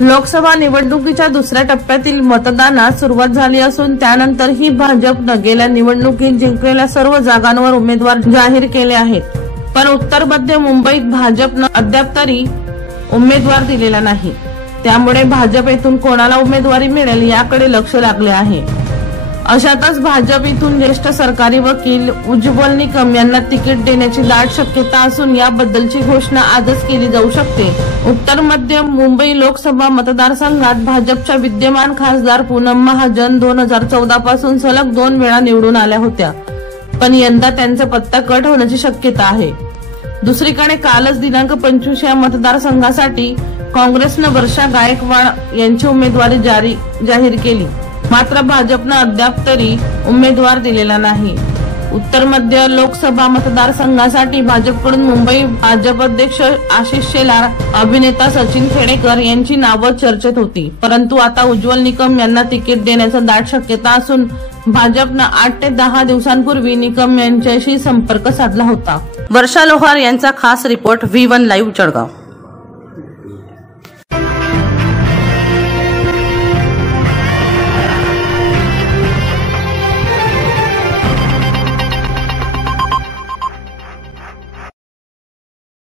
लोकसभा निवडणुकीच्या दुसऱ्या टप्प्यातील मतदानास सुरुवात झाली असून त्यानंतरही भाजपनं गेल्या निवडणुकीत जिंकलेल्या सर्व जागांवर उमेदवार जाहीर केले आहेत. पण उत्तर मध्य मुंबईत भाजपनं अद्याप तरी उमेदवार दिलेला नाही. त्यामुळे भाजप येथून कोणाला उमेदवारी मिळेल याकडे लक्ष लागले आहे. अशातच भाजप इथून ज्येष्ठ सरकारी वकील उज्ज्वल निकम यांना तिकीट देण्याची दाट शक्यता असून याबद्दलची घोषणा आजच केली जाऊ शकते. उत्तर मध्य मुंबई लोकसभा मतदारसंघात भाजपच्या विद्यमान खासदार पूनम महाजन 2014 पासून सलग 2 वेळा निवडून आल्या होत्या. पण यंदा त्यांचा पत्ता कट होण्याची शक्यता आहे. दुसरीकडे कालच दिनांक 25 या मतदारसंघासाठी काँग्रेसनं वर्षा गायकवाड यांची उमेदवारी जाहीर केली. मात्र भाजपनं अद्याप तरी उमेदवार दिलेला नाही. उत्तर मध्य लोकसभा मतदारसंघासाठी भाजपकडून मुंबई भाजप अध्यक्ष आशिष शेलार, अभिनेता सचिन खेडेकर यांची नावं चर्चेत होती. परंतु आता उज्ज्वल निकम यांना तिकीट देण्याचा दाट शक्यता असून भाजपनं 8 ते 10 दिवसांपूर्वी निकम यांच्याशी संपर्क साधला होता. वर्षा लोहार यांचा खास रिपोर्ट V1 लाईव्ह जळगाव.